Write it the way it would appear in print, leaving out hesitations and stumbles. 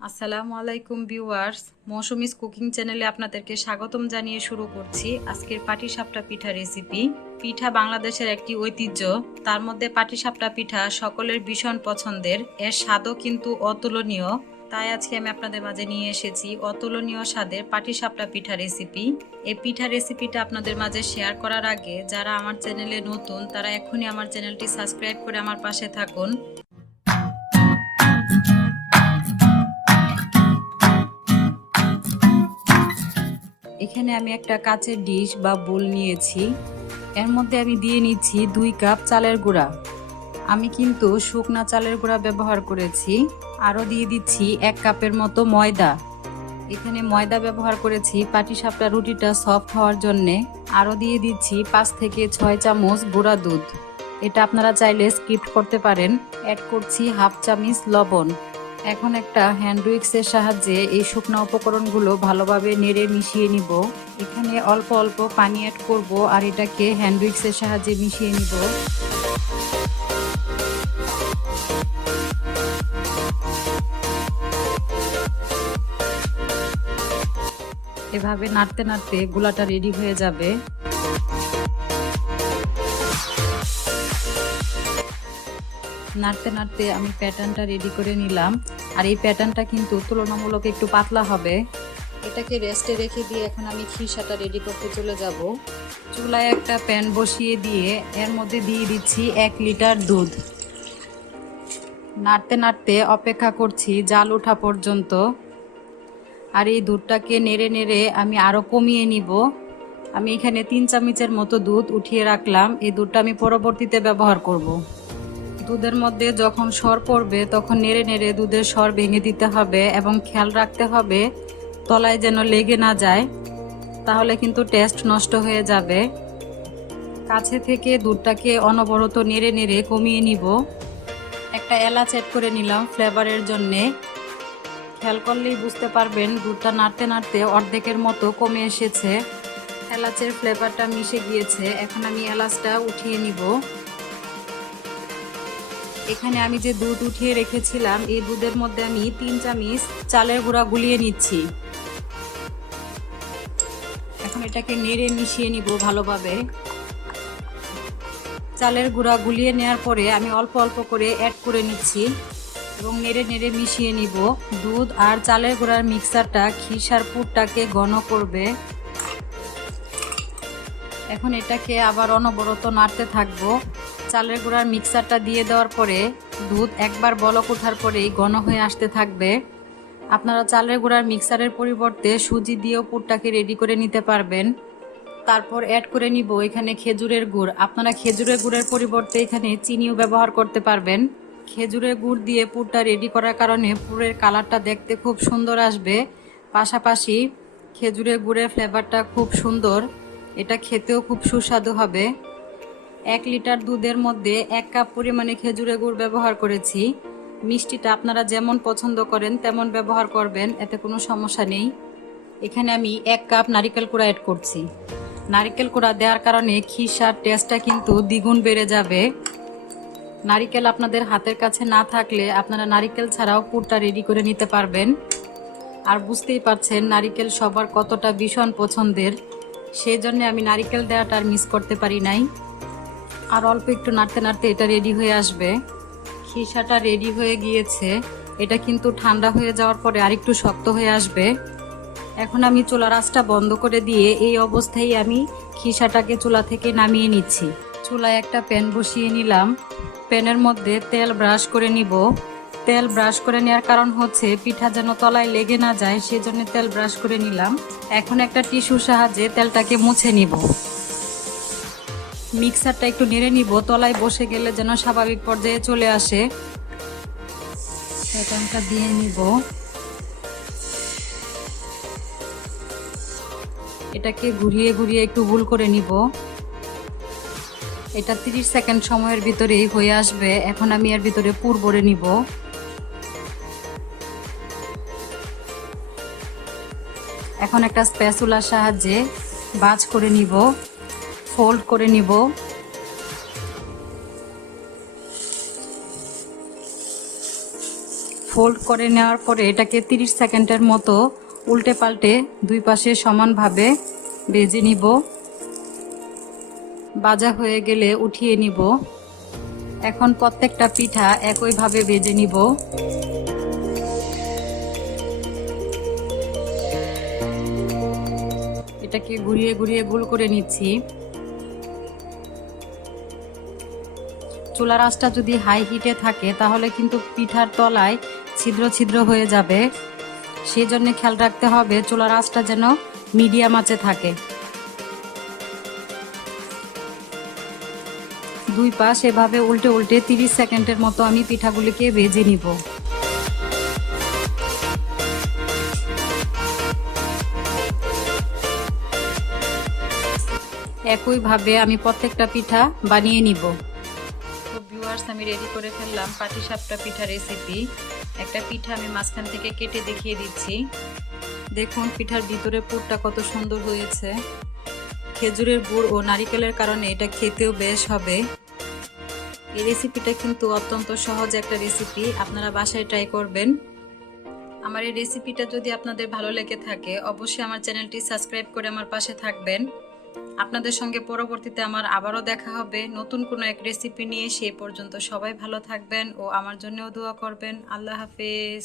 আসসালামু আলাইকুম viewers, Mousumi's cooking চ্যানেলে আপনাদেরকে স্বাগতম জানিয়ে শুরু করছি আজকের পাটিসাপটা পিঠা রেসিপি। পিঠা বাংলাদেশের একটি ঐতিহ্য, তার মধ্যে পাটিসাপটা পিঠা সকলের ভীষণ পছন্দের। এর স্বাদও কিন্তু অতুলনীয়। তাই আজকে আমি আপনাদের মাঝে নিয়ে এসেছি অতুলনীয় স্বাদের পাটিসাপটা পিঠা রেসিপি। এই পিঠা রেসিপিটা আপনাদের মাঝে শেয়ার করার আগে যারা আমার চ্যানেলে নতুন তারা এখনই আমার চ্যানেলটি সাবস্ক্রাইব করে আমার পাশে থাকুন। এখানে আমি একটা কাচের ডিশ বা বোল নিয়েছি। এর মধ্যে আমি দিয়ে নিচ্ছি 2 কাপ চালের গুঁড়া। আমি কিন্তু শুকনা চালের গুঁড়া ব্যবহার করেছি। আরও দিয়ে দিচ্ছি 1 কাপের মতো ময়দা। এখানে ময়দা ব্যবহার করেছি পাটিসাপটা রুটিটা সফট হওয়ার জন্যে। আরও দিয়ে দিচ্ছি 5 থেকে 6 চামচ গুঁড়া দুধ। এটা আপনারা চাইলে স্কিপ করতে পারেন। অ্যাড করছি হাফ চামচ লবণ। এখন একটা হ্যান্ড উইক্সের সাহায্যে এই শুকনো উপকরণগুলো ভালোভাবে নেড়ে মিশিয়ে নিব। এখানে অল্প অল্প পানি অ্যাড করব আর এটাকে হ্যান্ড উইক্সের সাহায্যে মিশিয়ে নিব। এভাবে নাড়তে নাড়তে গুলাটা রেডি হয়ে যাবে। নাড়তে নাড়তে আমি প্যাটার্নটা রেডি করে নিলাম। আর এই প্যাটার্নটা কিন্তু তুলনামূলক একটু পাতলা হবে। এটাকে রেস্টে রেখে দিয়ে এখন আমি খিসাটা রেডি করতে চলে যাব। চুলায় একটা প্যান বসিয়ে দিয়ে এর মধ্যে দিয়ে দিচ্ছি 1 লিটার দুধ। নাড়তে নাড়তে অপেক্ষা করছি জাল ওঠা পর্যন্ত। আর এই দুধটাকে নেড়ে নেড়ে আমি আরও কমিয়ে নিব। আমি এখানে 3 চামচের মতো দুধ উঠিয়ে রাখলাম। এই দুধটা আমি পরবর্তীতে ব্যবহার করব। দুধের মধ্যে যখন সর পড়বে তখন নেড়ে নেড়ে দুধের সর ভেঙে দিতে হবে এবং খেয়াল রাখতে হবে তলায় যেন লেগে না যায়, তাহলে কিন্তু টেস্ট নষ্ট হয়ে যাবে। কাছে থেকে দুধটাকে অনবরত নেড়ে নেড়ে কমিয়ে নিব। একটা এলাচ অ্যাড করে নিলাম ফ্লেভারের জন্যে। খেয়াল করলেই বুঝতে পারবেন দুধটা নাড়তে নাড়তে অর্ধেকের মতো কমে এসেছে। এলাচের ফ্লেভারটা মিশে গিয়েছে। এখন আমি এলাচটা উঠিয়ে নিব। এখানে আমি যে দুধ উঠিয়ে রেখেছিলাম এই দুধের মধ্যে আমি 3 চামচ চালের গুঁড়া গুলিয়ে নিচ্ছি। এখন এটাকে নেড়ে মিশিয়ে নিব ভালোভাবে। চালের গুঁড়া গুলিয়ে নেওয়ার পরে আমি অল্প অল্প করে অ্যাড করে নিচ্ছি এবং নেড়ে নেড়ে মিশিয়ে নিব। দুধ আর চালের গুঁড়ার মিক্সারটা খিসার পুরটাকে ঘন করবে। এখন এটাকে আবার অনবরত নাড়তে থাকবো। চালের গুঁড়ার মিক্সারটা দিয়ে দেওয়ার পরে দুধ একবার বলক ওঠার পরেই ঘন হয়ে আসতে থাকবে। আপনারা চালের গুঁড়ার মিক্সারের পরিবর্তে সুজি দিয়েও পুরটাকে রেডি করে নিতে পারবেন। তারপর অ্যাড করে নিব এখানে খেজুরের গুড়। আপনারা খেজুরের গুড়ের পরিবর্তে এখানে চিনিও ব্যবহার করতে পারবেন। খেজুরের গুড় দিয়ে পুরটা রেডি করার কারণে পুরের কালারটা দেখতে খুব সুন্দর আসবে। পাশাপাশি খেজুরের গুড়ের ফ্লেভারটা খুব সুন্দর, এটা খেতেও খুব সুস্বাদু হবে। 1 লিটার দুধের মধ্যে 1 কাপ পরিমাণে খেজুরের গুড় ব্যবহার করেছি। মিষ্টিটা আপনারা যেমন পছন্দ করেন তেমন ব্যবহার করবেন, এতে কোনো সমস্যা নেই। এখানে আমি 1 কাপ নারিকেল কুড়া অ্যাড করছি। নারিকেল কুড়া দেওয়ার কারণে খিসার টেস্টটা কিন্তু দ্বিগুণ বেড়ে যাবে। নারিকেল আপনাদের হাতের কাছে না থাকলে আপনারা নারিকেল ছাড়াও পুরটা রেডি করে নিতে পারবেন। আর বুঝতেই পারছেন নারিকেল সবার কতটা ভীষণ পছন্দের, সেই জন্য আমি নারিকেল দেওয়াটা আর মিস করতে পারি নাই। আর অল্প একটু নাড়তে নাড়তে এটা রেডি হয়ে আসবে। খিসাটা রেডি হয়ে গিয়েছে। এটা কিন্তু ঠান্ডা হয়ে যাওয়ার পরে আরেকটু শক্ত হয়ে আসবে। এখন আমি চুলার আঁচটা বন্ধ করে দিয়ে এই অবস্থায় আমি খিসাটাকে চুলা থেকে নামিয়ে নিচ্ছি। চুলায় একটা প্যান বসিয়ে নিলাম। প্যানের মধ্যে তেল ব্রাশ করে নিব। তেল ব্রাশ করে নেওয়ার কারণ হচ্ছে পিঠা যেন তলায় লেগে না যায়, সেজন্য তেল ব্রাশ করে নিলাম। এখন একটা টিস্যুর সাহায্যে তেলটাকে মুছে নিব। মিক্সারটা একটু নেড়ে নিব, তলায় বসে গেলে যেন স্বাভাবিক পর্যায়ে চলে আসে। প্যাটার্নটা দিয়ে নিব। এটাকে ঘুরিয়ে ঘুরিয়ে একটু গোল করে নিব। এটা 30 সেকেন্ড সময়ের ভিতরেই হয়ে আসবে। এখন আমি এর ভিতরে পুর ভরে নিব। এখন একটা স্প্যাচুলার সাহায্যে ভাঁজ করে নিব, ফোল্ড করে নিব। ফোল্ড করে নেওয়ার পরে এটাকে 30 সেকেন্ডের মতো উল্টে পাল্টে দুই পাশে সমানভাবে ভেজে নিব। ভাজা হয়ে গেলে উঠিয়ে নিব। এখন প্রত্যেকটা পিঠা একইভাবে ভেজে নিব। এটাকে ঘুরিয়ে ঘুরিয়ে গোল করে নিচ্ছি। চুলার আঁচটা যদি হাই হিটে থাকে তাহলে কিন্তু পিঠার তলায় ছিদ্র ছিদ্র হয়ে যাবে। সেই জন্য খেয়াল রাখতে হবে চুলার আঁচটা যেন মিডিয়াম আঁচে থাকে। দুই পাশ এভাবে উল্টে উল্টে 30 সেকেন্ডের মতো আমি পিঠাগুলিকে ভেজে নিব। একইভাবে আমি প্রত্যেকটা পিঠা বানিয়ে নিব। তো ভিউয়ার্স, আমি রেডি করে ফেললাম পাটিসাপটা পিঠা রেসিপি। একটা পিঠা আমি মাঝখান থেকে কেটে দেখিয়ে দিচ্ছি। দেখুন পিঠার ভিতরে পুরটা কত সুন্দর হয়েছে। খেজুরের গুড় ও নারিকেলের কারণে এটা খেতেও বেশ হবে। এই রেসিপিটা কিন্তু অত্যন্ত সহজ একটা রেসিপি, আপনারা বাসায় ট্রাই করবেন। আমার এই রেসিপিটা যদি আপনাদের ভালো লেগে থাকে অবশ্যই আমার চ্যানেলটি সাবস্ক্রাইব করে আমার পাশে থাকবেন। আপনাদের সঙ্গে পরবর্তীতে আমার আবারও দেখা হবে নতুন কোনো এক রেসিপি নিয়ে। সেই পর্যন্ত সবাই ভালো থাকবেন ও আমার জন্যও দোয়া করবেন। আল্লাহ হাফেজ।